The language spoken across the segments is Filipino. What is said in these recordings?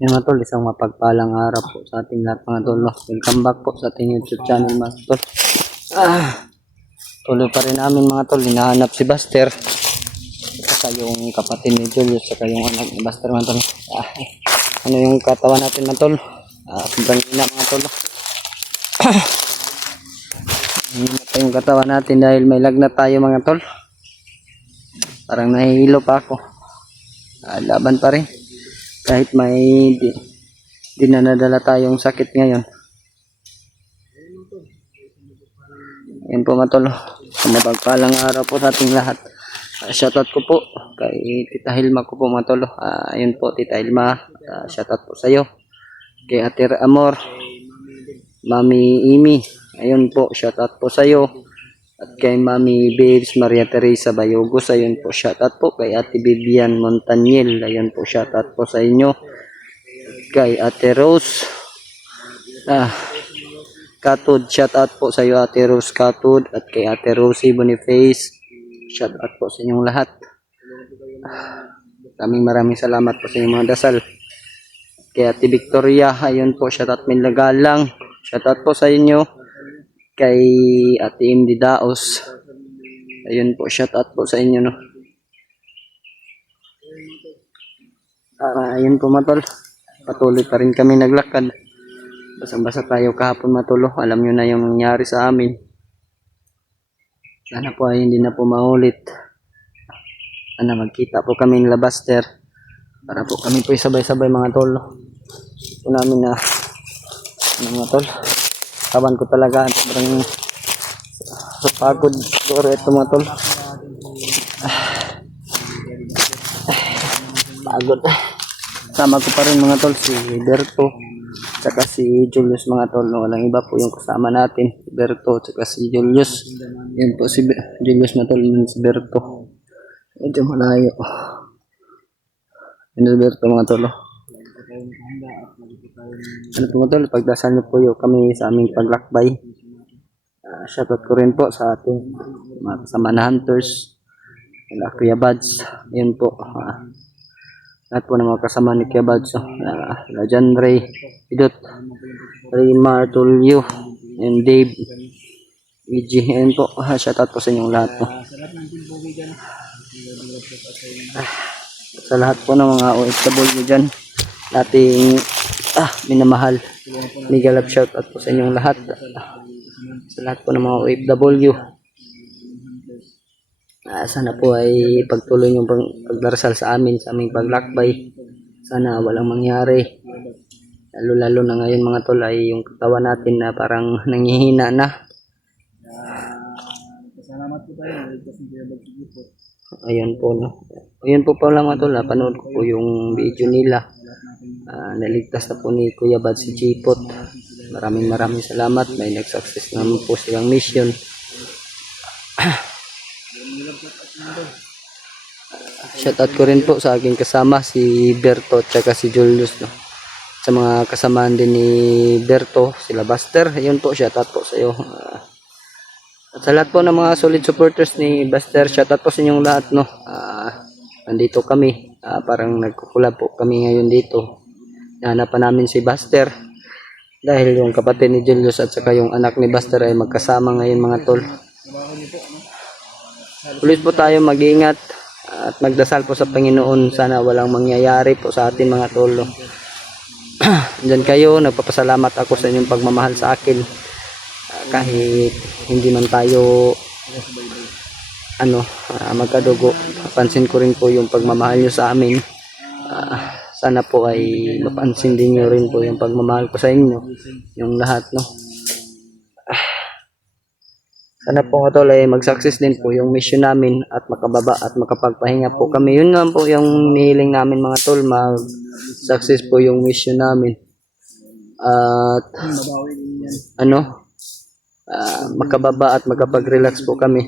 Yan mga tol, isang mapagpalang araw po sa ating lahat mga tol. Welcome back po sa ating YouTube channel mga tol. Tuloy pa rin namin mga tol, hinahanap si Buster. Saka yung kapatid ni Julius, saka yung anak ni Buster mga tol. Ano yung katawan natin mga tol? Sobrang hina mga tol. Hina pa yung katawan natin dahil may lagnat tayo mga tol. Parang nahihilo pa ako. Laban pa rin. Kahit may di na nadala tayong sakit ngayon. Yan po mga tol. Mapagpalang araw po sa ating lahat. Shoutout ko po kay Tita Hilma ko po mga tol. Ayun po Tita Hilma. Shoutout po sa iyo. Kay Ate Amor. Mami Imi. Ayun po. Shoutout po sa iyo. At kay Mami Babes Maria Teresa Bayogos. Ayun po. Shoutout po kay Ate Vivian Montaniel. Ayun po. Shoutout po sa inyo. Kay Ate Rose Katud, shout out po sa iyo Ate Rose Katud, at kay Ate Rosie Boniface, shout out po sa inyong lahat. Maraming salamat po sa inyong mga dasal. Kay Ate Victoria, ayun po, shout out Minlagalang, shout out po sa inyo. Kay Ate Imdi Daos, ayun po, shout out po sa inyo no. Ayun po matol, patuloy pa rin kami naglakad. Basang-basa tayo kahapon matulo. Alam nyo na yung nangyari sa amin. Sana po ay hindi na po maulit. Sana magkita po kami ng Buster. Para po kami po sabay-sabay mga tol. Ito namin na mga tol. Kawan ko talaga. Sobrang sa pagod. Siguro ito mga tol. Pagod. Sama ko pa rin mga tol si Berto. Tsaka si Julius mga tol, no? Walang iba po yung kasama natin, si Berto, tsaka si Julius. Yan po si Julius na tol, si Berto. Medyo malayo. Yan si Berto mga tol. Ano po mga tol, pagdasal niyo po yung kami sa aming paglakbay. Shoutout ko rin po sa ating mga kasama na hunters, Kuya Bads. Yan po. Lahat po ng mga kasama ni Kuya Bads, John Ray, Idot, Raymar, Tulio, and Dave, EG, and po, shoutout po sa inyong lahat po. Sa lahat po ng mga OFW dyan, nating minamahal, mega love shoutout po sa inyong lahat. Sa lahat po ng mga OFW. Sana po ay pagtuloy yung pagdarasal sa amin, sa aming paglakbay. Sana walang mangyari. Lalo na ngayon mga tol ay yung katawan natin na parang nangihina na. Ayun po no. Ayun po pala mga tol, panood ko po yung video nila. Naligtas na po ni Kuya Bad si Jipot. Maraming salamat. May nag-success naman po silang mission. Shoutout ko rin po sa aking kasama si Berto at saka si Julius no. Sa mga kasamaan din ni Berto, sila Buster, ayun po, shoutout po sa iyo. At sa lahat po ng mga solid supporters ni Buster, shoutout po sa inyong lahat no. Nandito kami, parang nagkukulab po kami ngayon dito. Hanapan namin si Buster dahil yung kapatid ni Julius at saka yung anak ni Buster ay magkasama ngayon mga tol. Ulit po tayo mag-ingat at magdasal po sa Panginoon. Sana walang mangyayari po sa atin mga tolo. Diyan kayo, nagpapasalamat ako sa inyong pagmamahal sa akin. Kahit hindi man tayo magkadugo, pansin ko rin po yung pagmamahal nyo sa amin. Sana po ay mapansin din nyo rin po yung pagmamahal ko sa inyo, yung lahat no. Sana po nga tol ay mag-success din po yung mission namin at makababa at makapagpahinga po kami. Yun lang po yung nihiling namin mga tol, mag-success po yung mission namin. At makababa at makapag-relax po kami.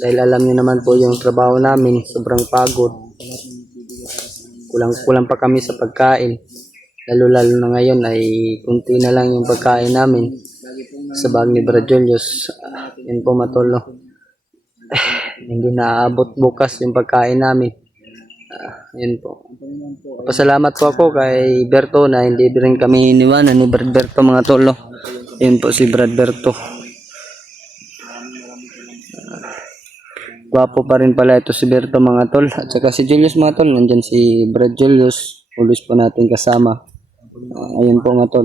Dahil alam niyo naman po yung trabaho namin, sobrang pagod. Kulang pa kami sa pagkain. Lalo na ngayon ay kunti na lang yung pagkain namin sa bag ni Brad Julius. Yun po matolo. Hindi na aabot bukas yung pagkain namin. Yun po. Pasalamat po ako kay Berto na hindi rin kami iniwanan ni Brad Berto mga tolo. Yun po si Brad Berto. Gwapo pa rin pala ito si Berto mga tol. At saka si Julius mga tol. Nandyan si Brad Julius. Ulis po natin kasama. Ayun po mga tol.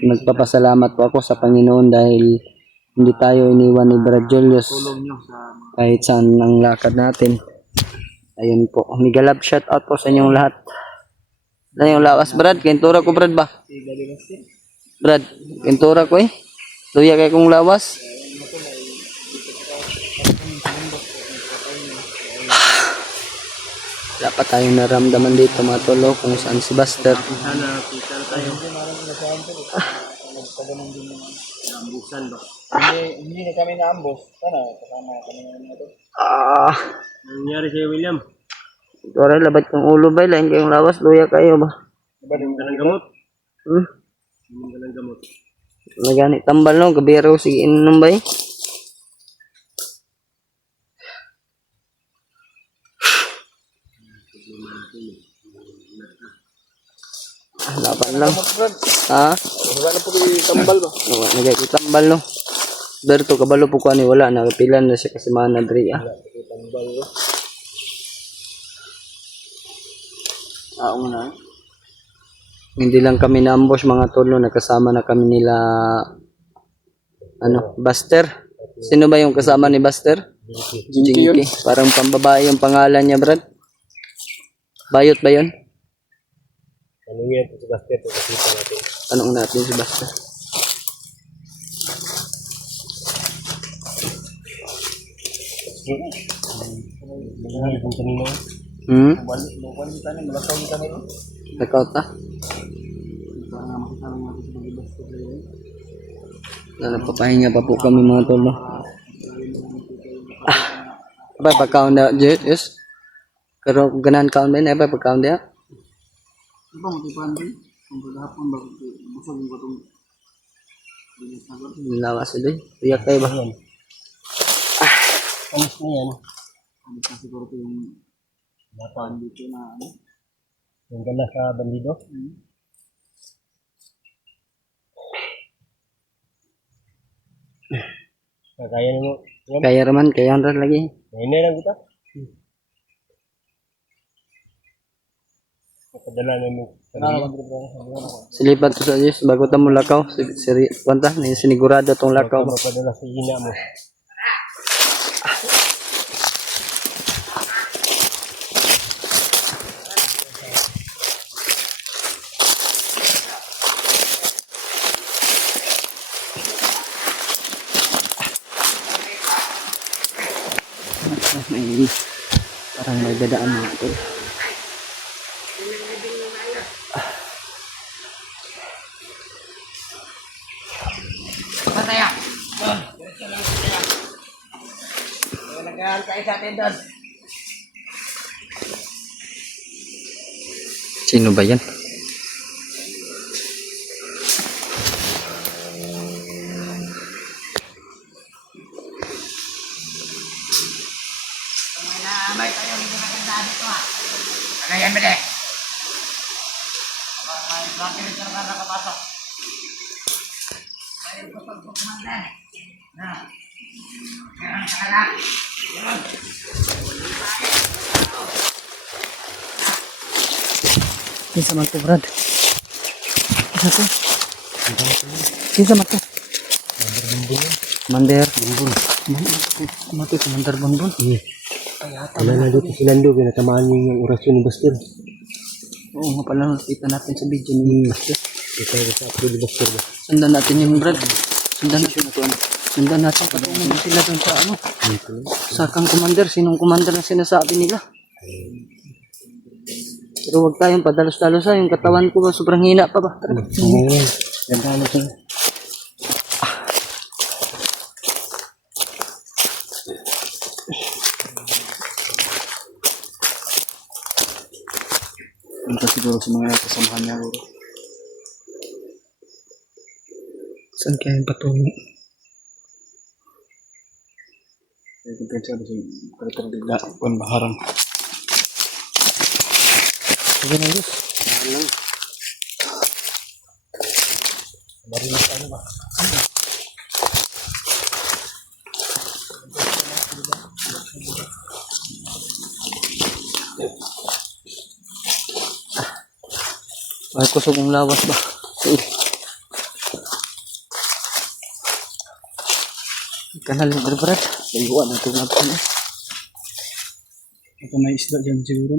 Nagpapasalamat po ako sa Panginoon dahil hindi tayo iniwan ni Brad Julius. Kahit saan ang lakad natin. Ayun po. Mega love shout out po sa inyong lahat. Na yung lawas Brad. Kentura ko Brad ba? Brad. Kentura ko eh. Luya kay kong lawas. Dapat tayong naramdaman dito mga tolo kung saan si Buster. Sana kita tayo. Hindi na kami na-ambush. Sana kasama kami na ito. Nangyari sa'yo, William? Tora labat kong ulo ba? Lain kayong lawas. Luya kayo ba? Diba din ka ng gamot? Hmm? Hindi ka ng gamot. Nagani tambal no. Gabiro. Sige inom ba eh? Laban lang. Ha? Wala na po kayo tambal ba? Oo, nagkikitambal no. Berto kabalo po ko ani wala na pilan na siya kasi mana diri ah. Tambal ba? Na. Hindi lang kami na-ambush mga tolo, nagkasama na kami nila Buster. Sino ba yung kasama ni Buster? Jinky. Parang pambabae yung pangalan niya, Brad. Bayot ba yun? Anong yan po si Basket? Nakita natin. Tanong natin si Buster. Nangyari kung kanino. Malakaw ta? Papahinga pa po kami mga tolo. Apa pagkaon na, yes? Pero ganan kaon din, apa pagkaon dia? Iba mo tipan din. Kung maghapon ba busog mo itong Lawas sila. Iyak kayo ba? anis na yan. Anis na siguro ito yung lapan dito na yung gala sa bandido. Kaya nyo. Kaya raman, kaya rin lagi. Ngayon lang kita. Napadala na mo. Silipat to sa Diyos, bago ta mo lakaw. Kwanta, sinigurado tong lakaw. Mapadala sa ina mo. May, parang may dadaan mga ito. Sino ba yan? Kinsa man to, Brad? Kinsa to? Kinsa man to? Commander Bonbon. Kumati Commander Bonbon. Wala na dito si Lando. Pinatamaan niyo yung orasyon ni Bastir. Oo nga pala, nakita natin sa video ni Buster. Ito na sa actual ni Bastir. Sundan natin yung Brad. Sundan natin patungan mo sila dun sa sa kang commander. Sinong commander na sinasabi nila? Pero huwag tayong padalos-dalos yung katawan ko ba sobrang hina pa ba? Ganda na siya. Punta siguro sa mga kasamahan niya bro. Saan kaya yung patungo? Kaya kung pinsa ba siya kalitan bigla. Kuan baharang. Sige na, Diyos. Saan lang. Marinig ano ba? Ay, kusog ang lawas ba? Kanal ni Brad. Layuan na ito natin. Ito may isda dyan siguro.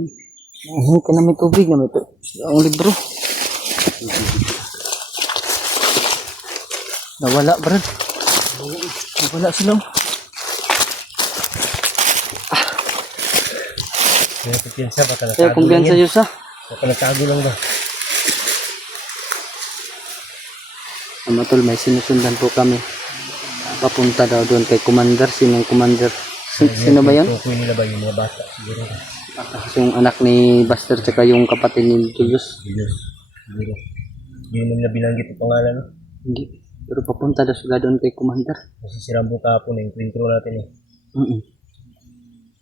Ka na may tubig na may ang libro. Nawala, Brad. Nawala sila. Kaya kumpiyansa, baka Kaya natago lang kumpiyansa yan. Diyos ha. Baka natago lang ba? Mga tol, may sinusundan po kami. Papunta daw doon kay Commander. Sinong Commander? Sino ba yan? Kukuin nila ba yung mga bata? Siguro. Yung anak ni Buster tsaka yung kapatid ni Julius. Siguro. Hindi naman nila binanggit ang pangalan. No? Hindi. Pero papunta daw sila doon kay Commander. Kasi si Rambo kahapon yung intro natin eh.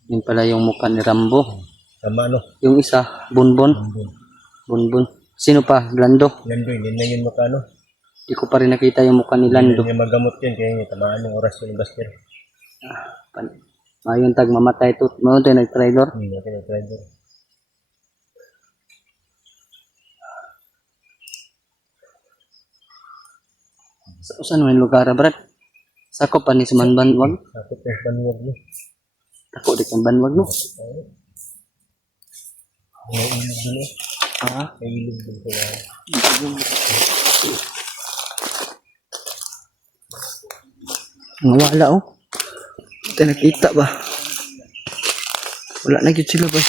Yun pala yung mukha ni Rambo. Tama no? Yung isa, Bonbon. Bonbon. Sino pa? Lando. Landoy, yun na yun mukha no? Hindi ko pa rin nakita yung mukha ni Lando. Hindi niya magamot yun kaya niya tamaan yung oras yun ni Buster. Mayroon tag mamatay to. Mayroon tayo nag-trailer. Hindi natin ang driver. Saan may lugar, Brad? Sakop pa ni sa Banwag. Sakot yung panuwag niya. Ako di kang Banwag, no? May ilog dun eh. Ah, May ilog dun kaya. nawala oh. Ito nakita ba? Wala na yun sila ba?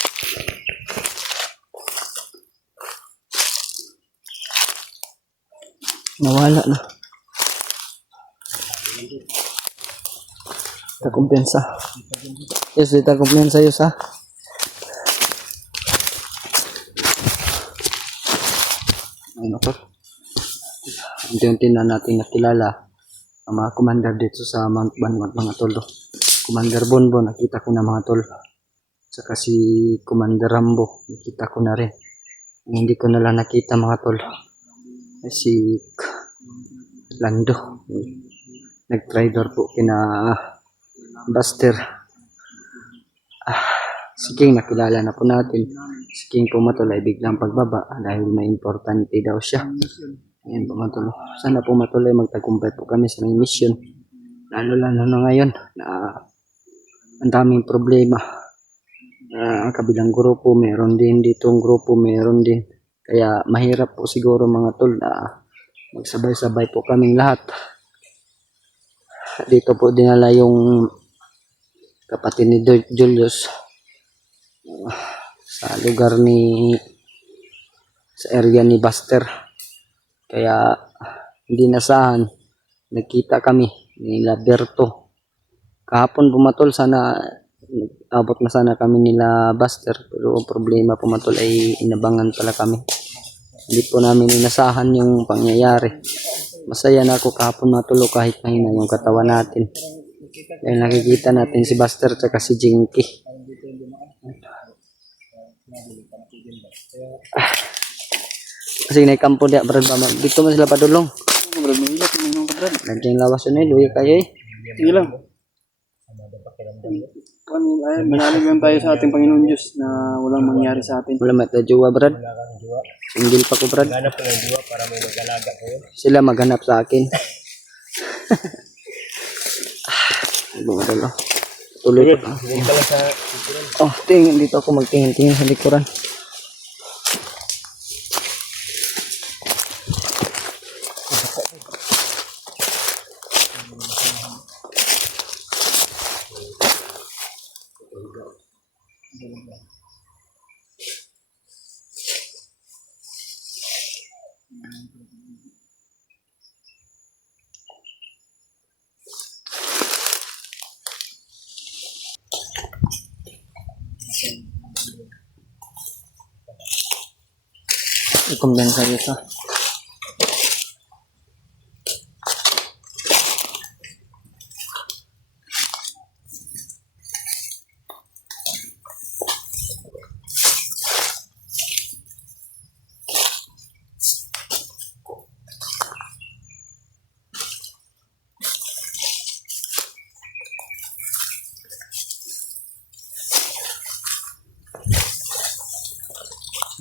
Nawala na. Kumpiyansa. Yes, dito kumpiyansa yun sa. Ano ko? Unti-unti na natin nakilala ang mga commander dito sa Mount Banwag, mga tol. Commander Bonbon, nakita ko na mga tol. Saka si Commander Rambo, nakita ko na rin. Hindi ko na lang nakita mga tol. Si Lando, nag-driver po kina Buster. Si King nakilala na po natin. Si King po matulay biglang pagbaba dahil may importante daw siya. Ayan po matuloy. Sana po matuloy magtagumpay po kami sa may mission. Lalo na ngayon na ang daming problema. Ang kabilang grupo meron din, ditong grupo meron din. Kaya mahirap po siguro mga tol na magsabay-sabay po kaming lahat. Dito po dinala yung kapatid ni Julius sa lugar sa area ni Buster. Kaya hindi nasahan, nagkita kami ni Berto. Kahapon pumatol, sana abot na sana kami nila Buster, pero ang problema pumatol ay inabangan pala kami. Hindi po namin inasahan yung pangyayari. Masaya na ako kahapon matulog kahit mahina yung katawan natin. Dahil nakikita natin si Buster at si Jinky. Kasi naikampo dia Brad ba? Dito man sila padulong. Brad, mahilap yung mga kabrad. Nandiyan lawas yun eh, luya kayo eh. Sige lang. Manalig lang tayo sa ating Panginoon Diyos na walang mangyari sa atin. Wala matajuwa Brad. Wala kang jowa. Single pa ko Brad. Maghanap ko ng jowa para may mag-alaga kayo. Sila maghanap sa akin. Bumagalo. Tuloy pa. Huwag ka lang sa Oh, tingin dito ako magtingin-tingin sa likuran. Ikumbensa dito.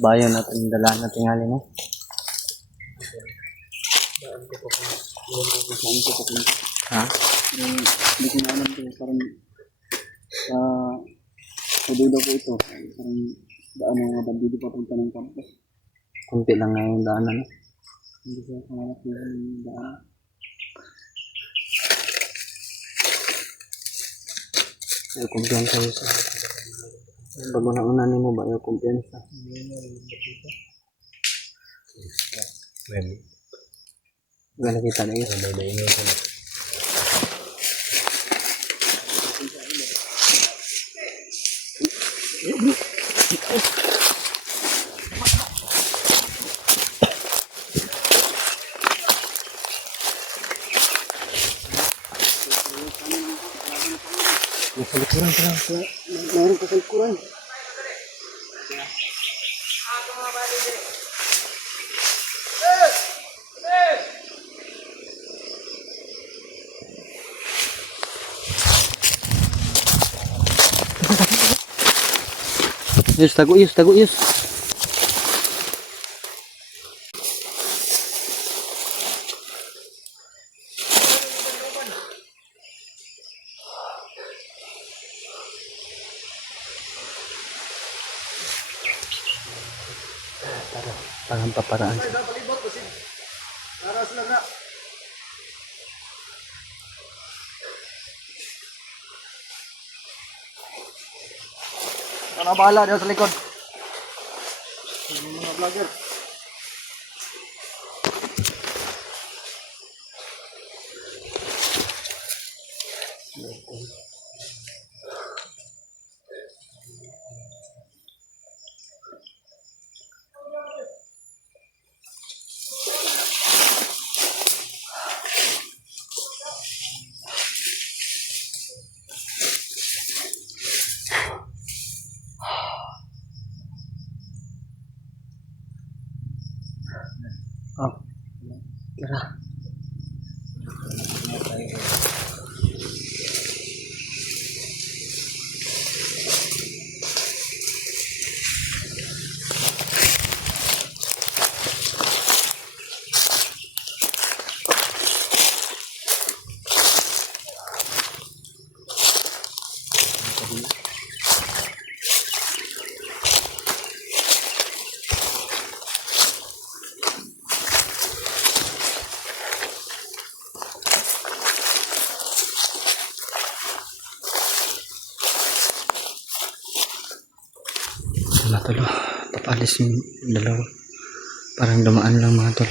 bayo natin dala na tingali mo. Ha? Hindi ko na alam ko. Parang sa dulo ko ito. Parang daan ng mga bandido papunta ng campus. Kunti lang nga yung daanan. Hindi ko kamalap yung daan. Yung kumpiyansa yun sa bago na unanin mo ba yung kumpiyansa? Gana kita na yun. Nasa likuran ka lang. Meron ka sa likuran. Yus, tago yus, tago yus. Parang paparaan. Ano bahala dyan sa likod? Mga vlogger. Oh. Tara. Mga tol, papalis yung dalawa. Parang dumaan lang mga tol.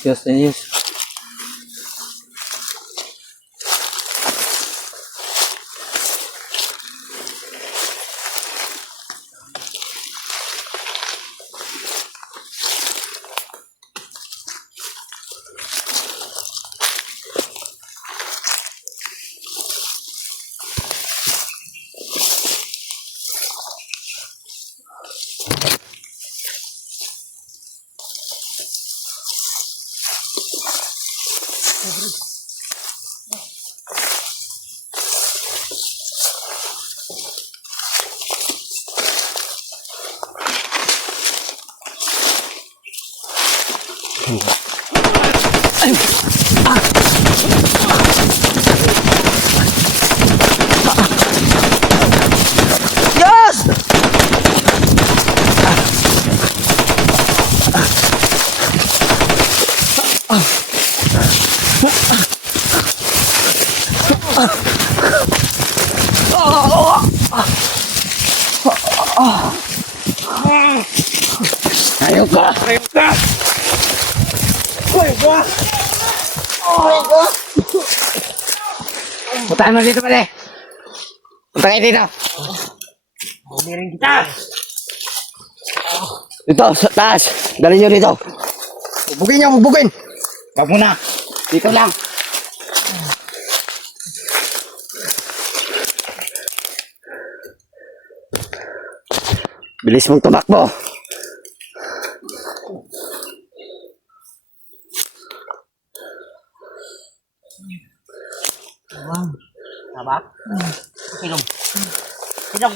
Yes, yes. Yes! Ayaw ka! Ayaw ka! Ayaw ka! Ayaw ka! Puntahan mo dito pala. Punta kayo dito. Bumirin kita. Dito, sa taas. Dali nyo dito. Bugin nyo, bugin. Wag muna. Dito lang. Bilis mong tumakbo. Sabak. Silong. Silong.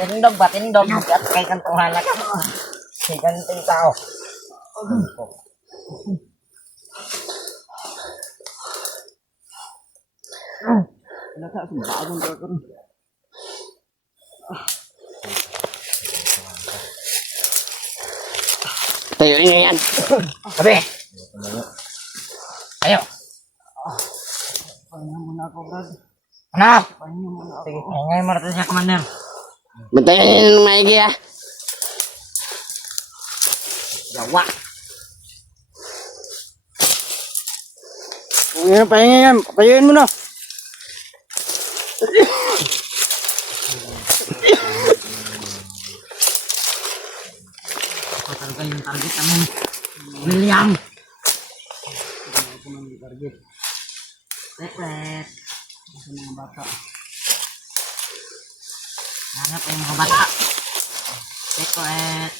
Tindog ba? Tindog. At kay kantuhan na ka. Kay kanting tao. Nasa bagong karon. Tayo nyo yan. Sabi. Tayo. Pahinga muna ako, Brad. Anak. Pahinga muna ako. Sige. Ngayon mo natin siya, Commander. Bantayan niyo ng maigi ah. Yawa. Pahinga yan. Patayin mo na. Ito talaga yung target namin. William. Wet. Sa mga bata. Hanap yung mga bata. Wet.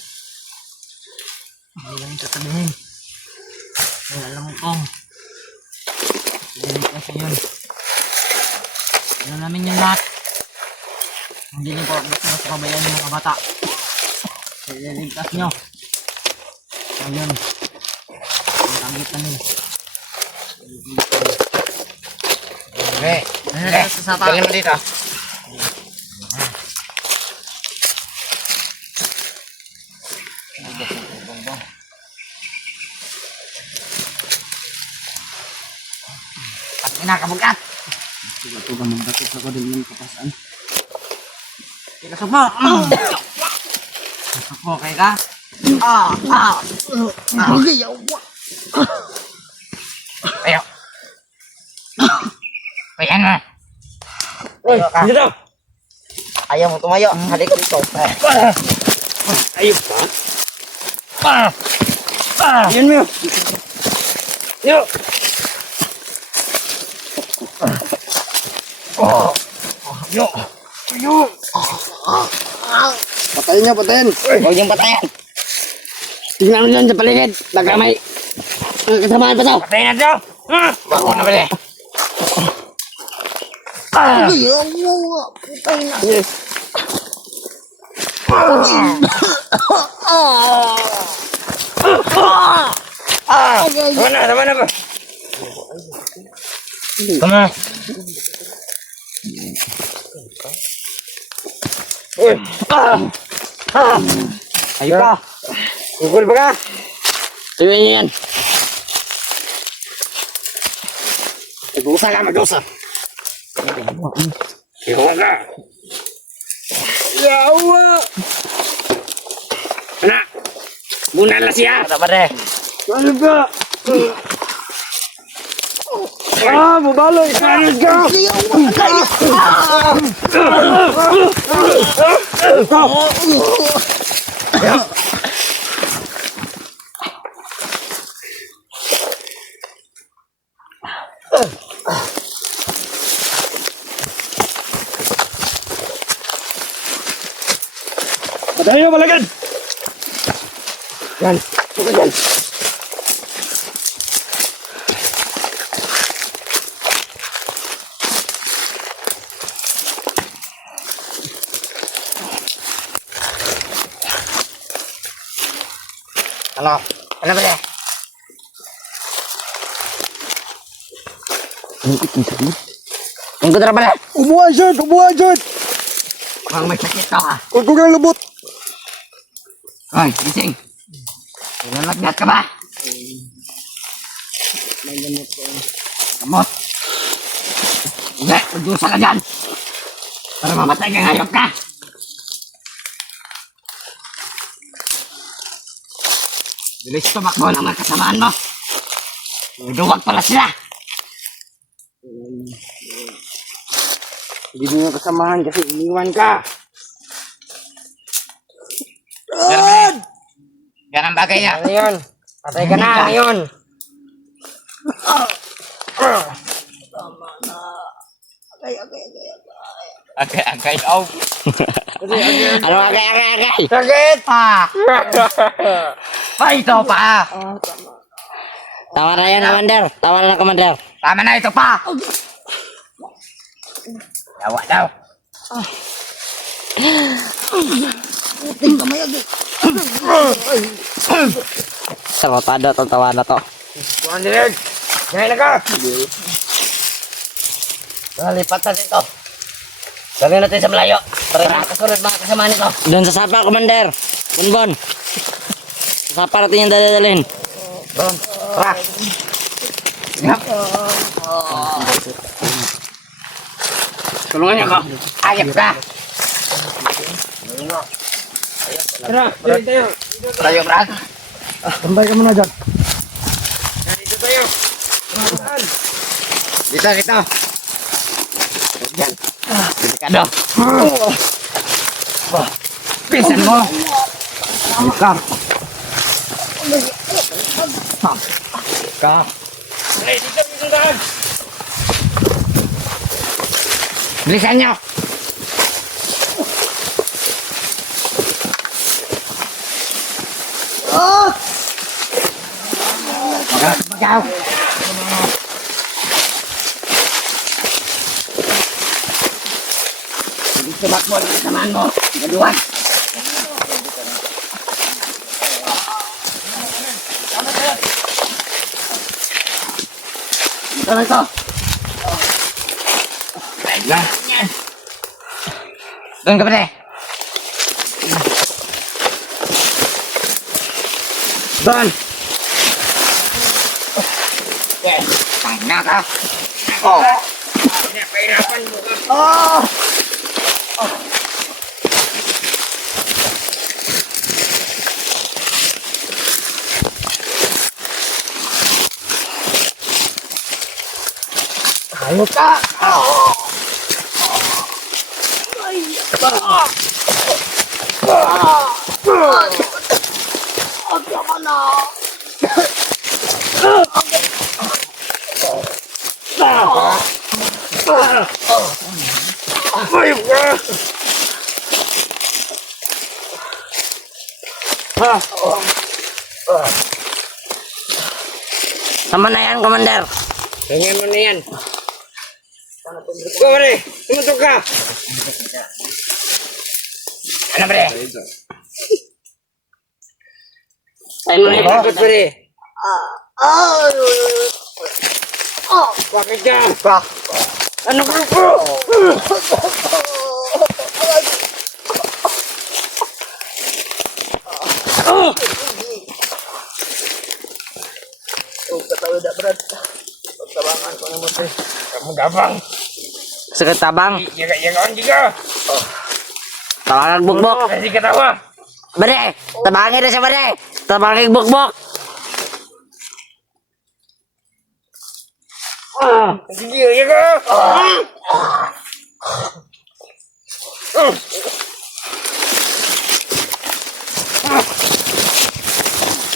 Hindi lang yung sasabihin. Wala lang kong. Ganit kasi yun. Alam namin yung lahat. Hindi niyo po basta pabayaan yung mga bata. Liligtas nyo. Ayun. Ang target namin. Okay. Dali mo dito. Pag kinakabugat. Ito ba mga bato sa ko din yung kapasan? Pinasok mo. Pinasok mo kay ka. Ayo. Ayan na. Ayo ka. Dito! Ayaw mo tumayo. Halika dito. Ayun pa. Yan mo. Yo! Yo! Yo! Patayin niya, patayin. Huwag niyong patayan. Tingnan mo dyan sa paligid. Baka may kasamaan pa to. Patayin na ito. Bako na bali. Tama na ba? Tama. Uy! Ayun ka! Gugol ba ka? Tuwin niyo yan. Mag-usa ka, mag-usa. Iwan ka. Yawa! Anak! Muna na siya! Ano ba rin? Ano ba? Bubaloy! Let's go! Patayin mo palagad! Yan! Suka dyan! Ano? Ano ba rin? Ang gudra ba rin? Umuha dyan! Umuha dyan! Mukhang may sakit ka ha. Huwag ko kang lubot! Ay, gising. Nalagnat ka ba? May gamot ko. Gamot. Hindi, magdusa ka dyan. Para mamatay kang hayop ka. Bilis tumakbo ng mga kasamaan mo. Duwag pala sila. Hindi mo yung kasamahan kasi iniwan ka! Yan ang bagay niya. Ano yun? Patay ka na ngayon. Agay, oh. Ano agay? Sakit pa! Pa, ito pa! Tawa na yan, Commander. Tawa na, Commander. Tama na, ito pa! Tawa daw. Sarotado to, tawa na to. Commander! Ngayon na ka! Nalipat na dito. Gawin natin sa malayo. Para nakasunod mga kasama nito. Doon sa sapa, Commander. Bonbon. Sa sapa natin yung dadalhin. Bon, tara. Yap. Tulungan niyo ako. Ayap ka. Tara, dito tayo. Tayo, Brad. Tambay ka muna dyan. Dito tayo. Dito. Diyan. Delikado. Pinsan mo. Ka. Ka. Dito daan. Bilisan nyo. Magaw. Tumakbo ang kasamaan mo. Maduwas. Ito na ito. Baik ba? Doon ka pa rin. Doon. Yes. Tangina ka. Oh. Pinapahirapan mo ka. Oh. Ayo ka! Ayo ka! Sama na yan, Commander. Ganyan mo na yan. Go, pre! Tumutok ka! Ano, pre? Ay mo na yan. Bakit, pre? Bakit ka? Ano ka po? Kamu gabang. Sakit tabang. Jaga-jagaan juga. Tawagan bukbok. Kasih ketawa. Bade, tabangin na siya, Bade. Tabangin bukbok. Sige, jaga.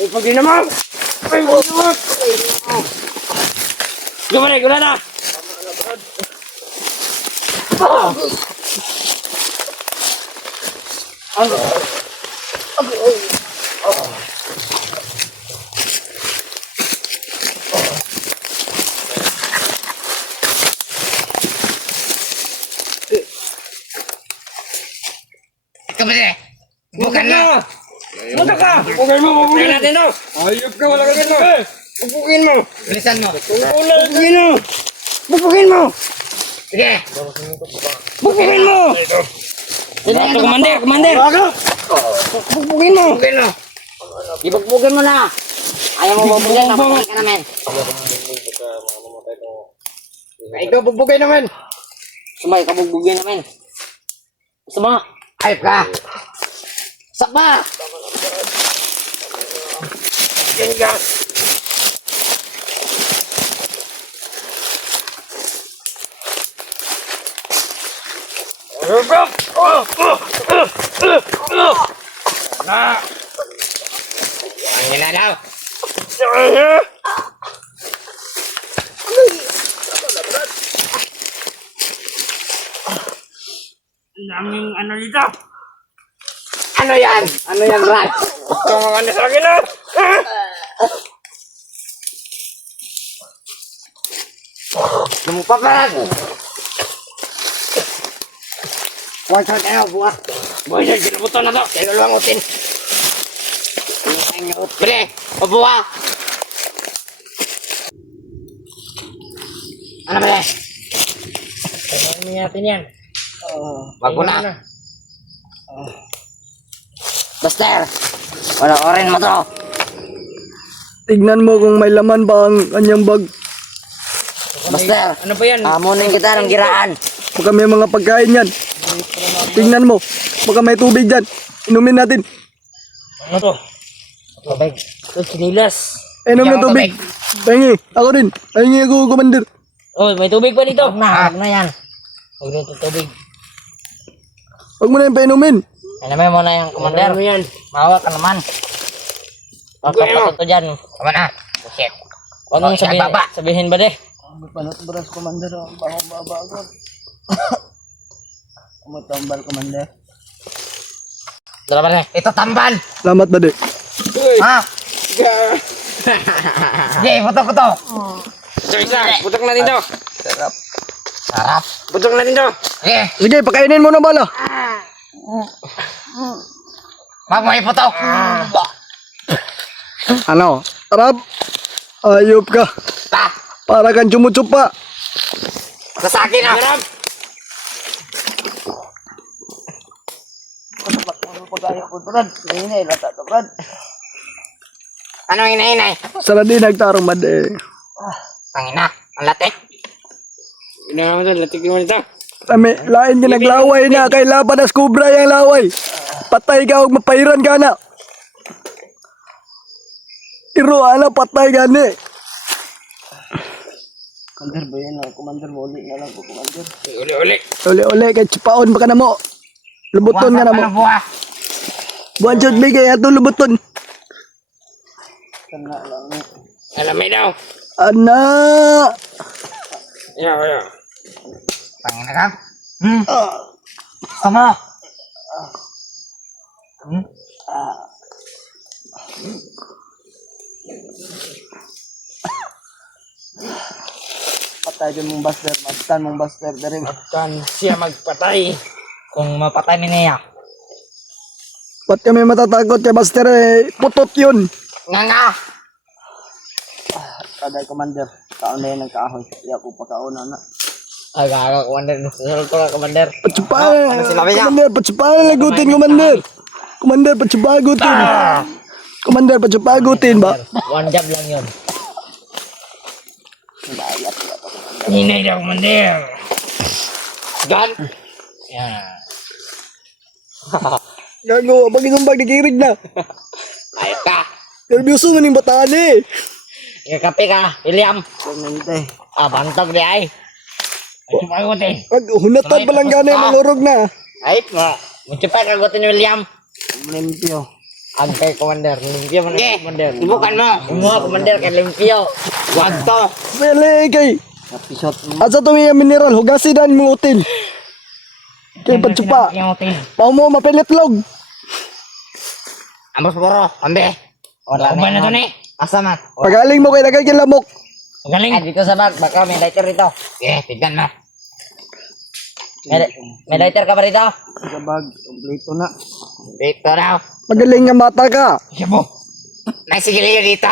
Pagi naman. Pagi naman. Gimana na? Kemana? Bukan lah. Bukan ka? Bukan mo, bubukin natin to. Ayop ka, wala ka dito. Bubukin mo. Bilisan mo. Bubukin mo. Bubukin mo. Sige. Bubukin mo. Ito, Commander, Commander. Bubukin mo. Bubukin mo. Ibugbugin mo na. Ayaw mo bubugin, papakain ka namin. Ikaw bubukin naman. Sumay, kabugbugin namin. Gusto mo? Ayop ka. Sakba. Yan ka. Na. Angin na daw. Ang daming ano dito. Ano yan? Ano yan, Brad? Huwag ano sa akin, ah! Lumupa, Brad! Huwag sa kayo, buwa. Buwa siya, ginubuto na to. Kaya luwangutin. Bili, o buwa. Ano ba yan? Ano natin yan? Wag mo na. Buster! Wala orin mo to. Tignan mo kung may laman ba ang kanyang bag. Buster! Ano ba yan? Hamunin kita ng giraan. Baka may mga pagkain yan. Tingnan mo. Baka may tubig dyan. Inumin natin. Ano to? Tubig. Ito, sinilas. Inom ng tubig. Pahingi. Ako din. Pahingi ako, Commander. Oh, may tubig pa dito. Huwag na yan. Huwag dito tubig. Huwag mo na yung painumin. Ano mo na yung commander? Ano yan? Mahawa ka naman. Huwag ka patuto dyan. Tama na. Shit. Huwag mong sabihin ba de? Panot beras, Commander. Bago. Tambal, Commander. Dala ba de? Ito tambal. Salamat ba, de? Ha? Sige, puto. Isa, putok natin to. Sarap. Putok natin to. Sige. Sige, pakainin mo na bala. Wag mo iputok. Ano? Sarap. Ayop ka. Ta. Para kang tsumutsupa. Sa akin na. Sarap. Anong inainay? Sarap din nagtarong ba, de? Tangina. Ang latik. Hindi naman to, latik naman ito. Kami, lain ka naglaway na. Kay laban na skubra yung laway. Patay ka o mapairan ka na. Iro, ala, patay ka ni. Commander ba yun? Commander, uli na lang po, Commander. Uli-uli. Uli, kay chipaon pa ka na mo. Lubuton ka na mo. Ano buha? Buwan siya bigay, ato lubuton. Alamay daw. Ana! Ayaw. Tangina ka? Sama. Patay dyan mong buster, magtan mong buster. Dari ba? Kan siya magpatay. Kung mapatay mi niya. Ba't kami matatakot kay buster eh? Putot yun. Nga. Kaday, Commander. Kaon na yan ang kahoy. Iya ko pa kauna na. Ay, gaga, commander. Susunod ko na, commander. Patsupahan! sinabi niya? Commander, patsupahan na lagutin, Commander! Commander, patsupagutin! Commander, patsupagutin ba? One job lang yun. Hinay daw, commander. Gan. Yan. Gago, pag itong bag nakirig na. Ayot ka. Nervyoso man yung bataan eh. Ikakape ka, William. Commander. Bantog di ay. Ay, sumagutin. Pag hunatan pa lang gana yung mangurog na. Ay, mucipay kagutin ni William. Limpyo. Agkay, commander. Limpyo mo na, commander. Subukan mo. Mo, commander, kay limpyo. Wag to. Pili kay. Napisot mo. At sa tuwi yung mineral, hugasin mong utin. Kay patsupa. Pao mo mapilitlog. Ambos boro, ambe. Wala na to ni. Asa man? Pagaling mo kay lagay kay lamok. Galing. Ay, dito sa bag. Baka may lighter rito. Tignan mo. May lighter ka ba rito? Sa bag, kompleto na. Dito daw. Magaling nga mata ka. Sabo. May sigilyo dito.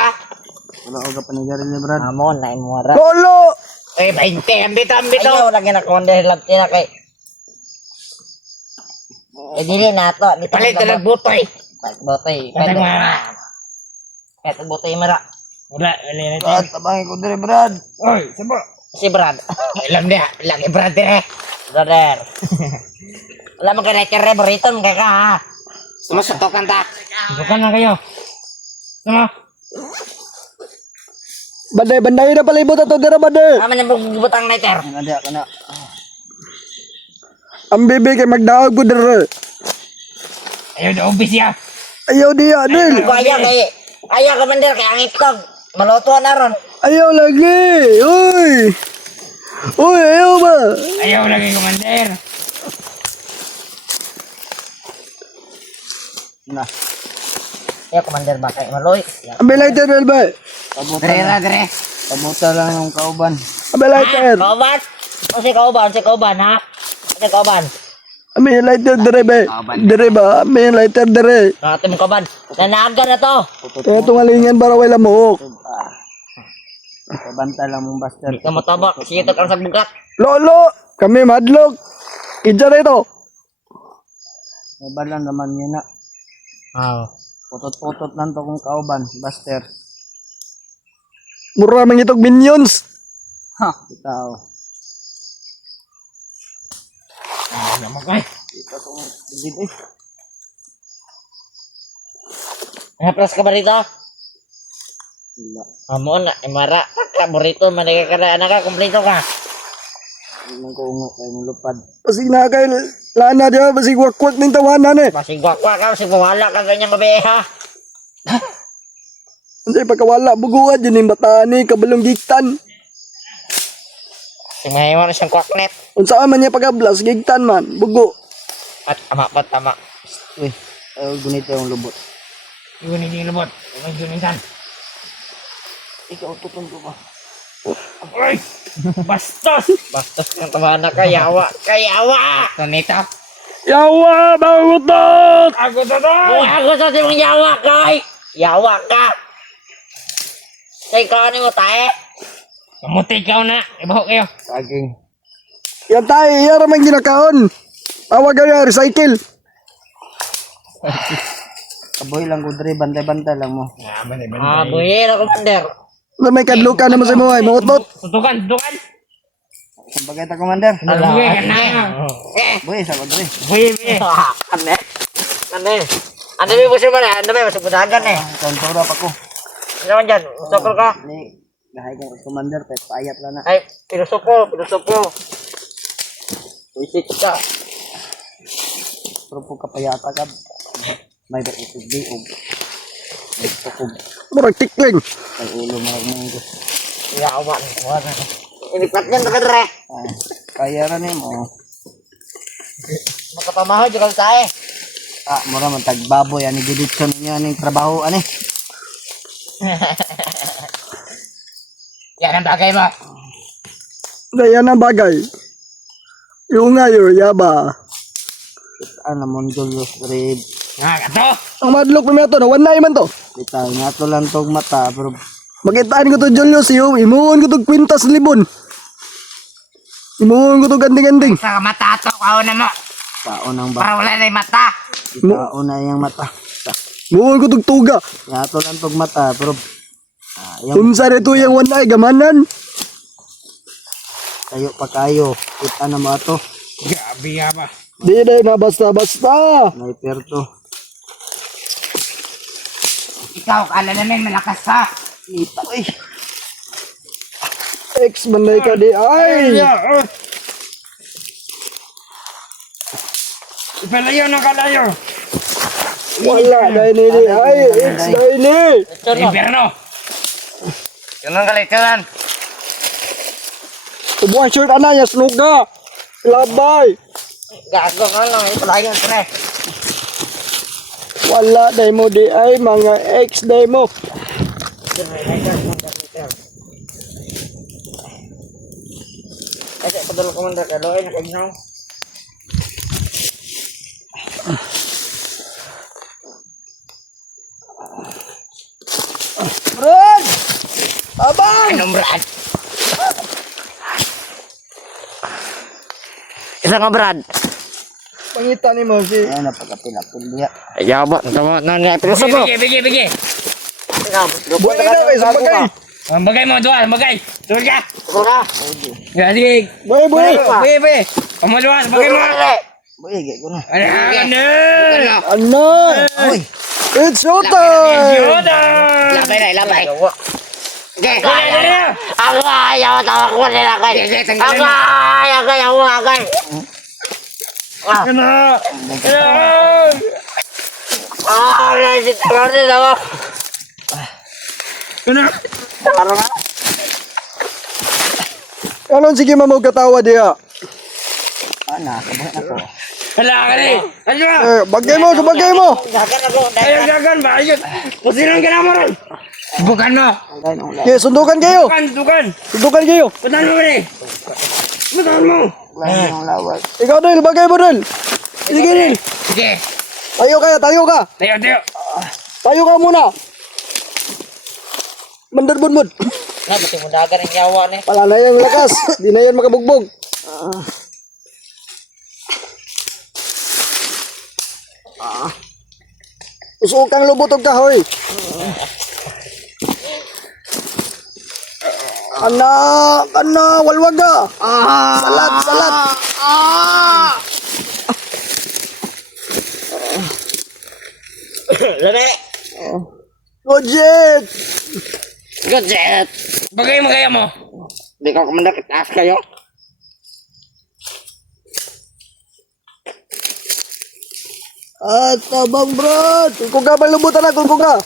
Wala ko ka panigarin ni Brad. Amon, lain mo ra. Lolo! Eh, 20. Ambito. Ayaw, lagi na commander. Labti na kay. Eh, dili na to. Palit na lang butoy. Palit butoy. Palit butoy mara. Wala na. Brad, tabangin ko dire, Brad. Oy, sabo. Si Brad. Ilam dia. Lagi brother eh. Brother. Wala mo ka lighter eh. Burrito mo kaya ka ha. Sumusutokan ta. Bukan na kayo. Ano? Banday na palibot ato dira, Brad. Tama niya bubutang lighter. Ada kana. Ang bibi kay magdaog ko dire. Ayaw na obis ya. Ayaw diya, Adel. Ayaw commander kaya ang itlog. Maluto na ron. Ayaw lagi. Uy, ayaw ba? Ayaw lagi, commander. na. Ya, Commander ba kay Maloy? Ambil lighter, Belba. Dire. Pabuta lang yung kauban. Ambil lighter. Kauban. Si kauban ha. Si kauban. Ambil lighter, dire, be. Dire ba? Ambil lighter, dire. Ate mo kauban. Nanaga na to. Kaya tungalingan para wala mohok. Pabanta lang mong Buster. Di ka mataba. Sige to kang sa bugat. Lolo, kami madlog. Idja na ito. May balang naman yun na. Putot-putot lang to kung kauban, Buster. Mura mangitog minions. Ha, bitaw. Kita kung digid eh. Napras ka ba rito? Wala. Amo na, imara. Ka burrito man ka anak ka kumpleto ka. Hindi ko ungo kayo ng lupad. Pasig na kay lana dia, pasig wakwak ning tawanan eh. Masig ka, masig wala ka ganyang gabi ha. Hindi pagkawala buguad yun yung bataan ni kabalong gigtan. Si mahiwan na siyang kwaknet. Unsa man niya pagablas gigtan man, bugo. At tama. Uy, ayaw gunito yung lubot. Iwan hindi lubot. Iwan gunitan. Ikaw, tutun ko pa. Ay! Bastos! Bastos ng tabahan na kayawa. Tanita. Yawa, bangutot! Ako sa mong yawa kay! Yawa ka! Say ka ni mo tae? Kamuti ka na. Ibaho kayo. Saging. Yan tayo, yan ramang ginakaon. Tawag nga, recycle. Kaboy lang ko dre, bantay-bantay lang mo. Buhin ako, Commander. Na may kadlukan naman sa mga mautot. Tutukan. Ang bagay ta, Commander. Buhin ka na. Boy, sa ko dre. Buhin. Kane. Ano may puso mo na? Ano may puso dagan eh? Kontura pa ko. Ano naman dyan? Sokol ka? Ni, gahay ka Commander, pero payat lang na. Ay, pinusupo. Isip ka. Pero po kapayata ka, may daig diog. May tukog. Murag tikling. May ulo marag-munggo. Yawa. Inipat yan ka dre. Kaya rin mo. Makapamaho dyan ka tae. Mura man tagbaboy, ani giditson niya aning trabaho, ani. Yan ang bagay mo. Ganyan ang bagay. Yung ngayon, yaba. Ano mo, Julius Reed. Kato. Ang madlok pa ito, nawanay man to. Bitaw, nga to lang tog mata, pero Magitaan ko to Julius, imuhon ko to kwintas libon. Imuhon ko to ganding-ganding. Sa mata to, kao na mo. taon ang ba? Para wala na yung mata. Taon na yung mata. Imuhon ko to tuga. Nga to lang tog mata, pero yung Unsa rito yung wanay, gamanan. kayo pa kayo. Kita na mo ato. Gabi ba? Di na na basta-basta. Sniper to. Ikaw, kala namin malakas ka. Kita, eh. Ex manay ka di ay. Ipalayo na kalayo. Wala dahil ni di ay. Ex dahil ni. Inferno. Yun ang kalikalan. Tubuhan shirt anaya, snuga. Labay. Gago ka lang, ipalayo pre. Wala dahil mo di ay mga ex dahil mo. Kasi padalo ko man ka doon, nakagnaw. Brad! Abang! Anong Brad? Isa nga Brad. Pangita ni mo si. Ayan, napagapilapil niya. Ayaw ba? Tama na niya. Pero sa mo. Bigi. Buwan na kayo, sa bagay. Ang bagay mo, duwa, ang bagay. Tuwag ka. Tara. Gadig. Boy, boy. Buwi. Pamaluwas, bagay mo. Boy, gaya ko na. Ano? Ano? Uy, It's showtime! Yoda! Labay. Okay. Ano? Ayaw, tawa ko nila kay. Ayaw. Ano? Nagtaro nila ako. Ano? Anong sige mamog katawa diya? nakakabahan ako. Hala ka ni. Ano ba? Bagay mo, sabagay mo. Dagan ako. Ayaw dagan ba? Ayun. Pusinan ka naman ron. Bukan mo. Okay, sundukan kayo. Dukan. Sundukan kayo. Putahan mo ni. Putahan mo. Ikaw, Del, bagay mo, Del. Sige ni. Sige. Tayo ka. Tayo. Tayo ka muna. Mandar budmud. Na, buti mo dagan ang yawa ni. Wala na yung lakas. Di na yan makabugbog. Usok kang lubot og kahoy. Ana, walwaga. Salat. Lame. Gojek. Good jet. Bagay mo kaya mo. Di ko kumanda kitaas kayo. At tabang bro. Kung ka malubutan na, kung ka.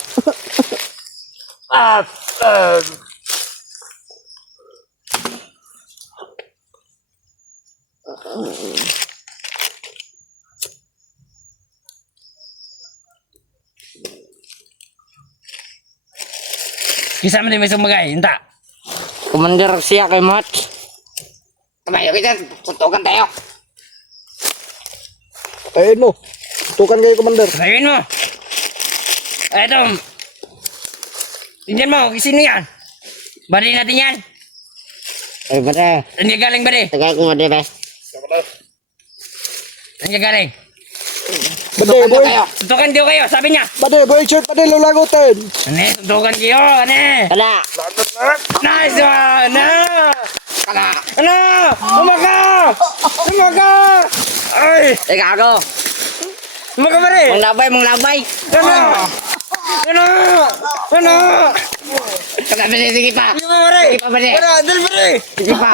Kisa mo din may sumagay. Hinta. Commander siya kay Mat. Tumayo kita. Suntukan tayo. Tayin mo. Tukan kayo, Commander. Sabihin mo. Eto. Tingnan mo. Sino yan? Bari natin yan. Ay, bade. Saan ka galing bari? Tagay ko mo, be. Saan ka galing? Bade, boy. Suntukan kayo kayo. Sabi niya. Bade, boy, shirt, bade, lulagutin. Ane, suntukan kayo. Ane. Wala. Nice one. Wala. Ano? Umaga! Ay! Teka ako. Umaga ba rin? Mong labay. Ano? Sige pa. Sige pa ba rin? Sige pa, bade. Dal ba rin? Sige pa.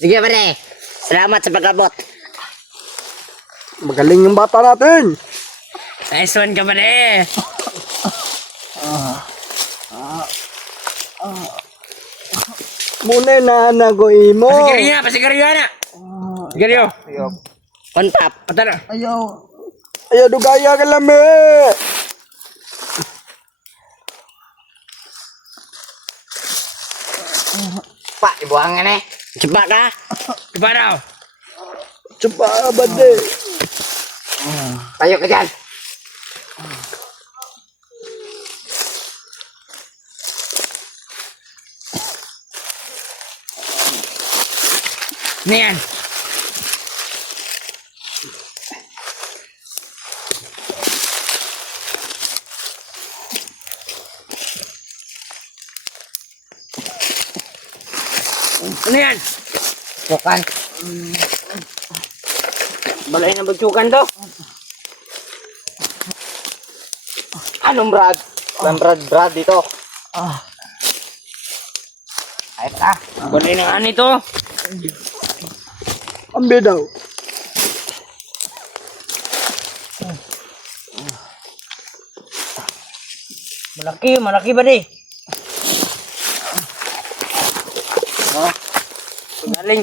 Sige, bade. Salamat sa pag-abot. Magaling yung bata natin. Nice one ka ba rin? Muna na nagoy mo. Pasigarilyo na. Sigarilyo. On top. Pata na. Ayaw, dugaya ka lang, me. Pa, ibuangan eh. Cepat ka. Diba daw? Cepat, bade. Tayo ka dyan. Ano yan? Ano yan? Bukan. Balay na bagsukan to. Anong Brad? Brad dito. Ay ka. Balay na ano ito? Ambe daw. Malaki ba di? Galing.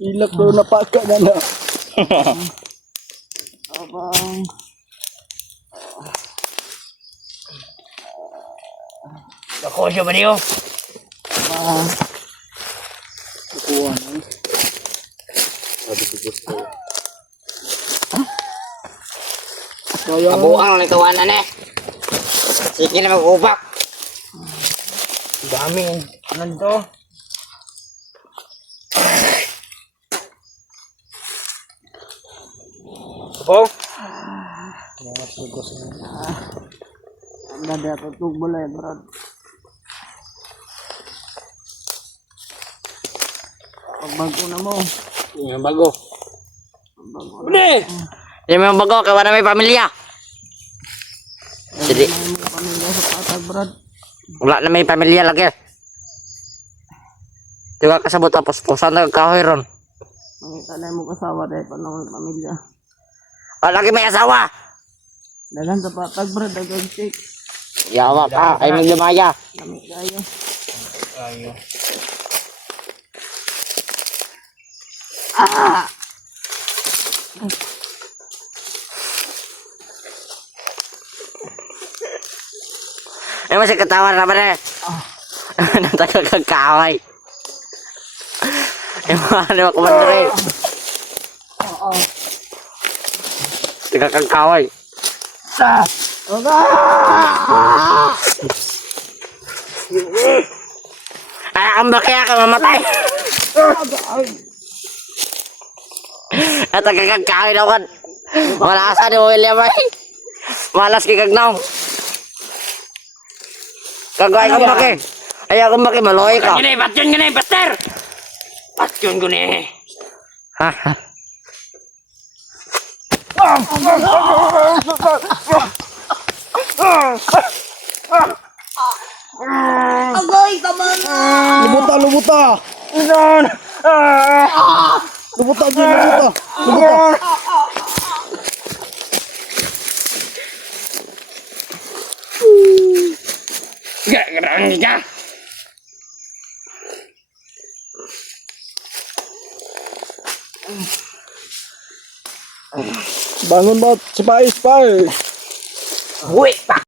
Ilak daw napaka na na. Bako siya ba niyo? Kaya Kabuang ng tawanan eh. Sige na mag-ubak. Daming ano to? Opo? ang dada tutug balay, bro. Pagbago na mo. Yung bago. Bude! Hindi mo bago, kawa na may pamilya. Jadi, Pamilya sa patag, bro. wala na may pamilya lagi. Diba kasabot tapos pusan na kahoy ron. Mangita na mo kasawa dahil panahon pamilya. Wala lagi may asawa. Dagan sa patag, bro. Dagan chick. Yawa ka, ay may lumaya. Kami kayo. Ay, masih ketawa na ba na? Natagal kang kaway. Ay, ano ako man rin. Tagal kang kaway. Ay, ang bakya ka mamatay. At tagal kang kaway daw kan. Malasa ni William ay. Malas kikagnaw. Kagay kang baki. Ay, akong baki, maloy ka. Batyon gini, Buster! Batyon gini. Ha? Lubuta, lubuta. Lubuta, Jun, lubuta. Lubuta. Gak, gerang ka. Bangun, Bot. Spy, spy. Wait, pak.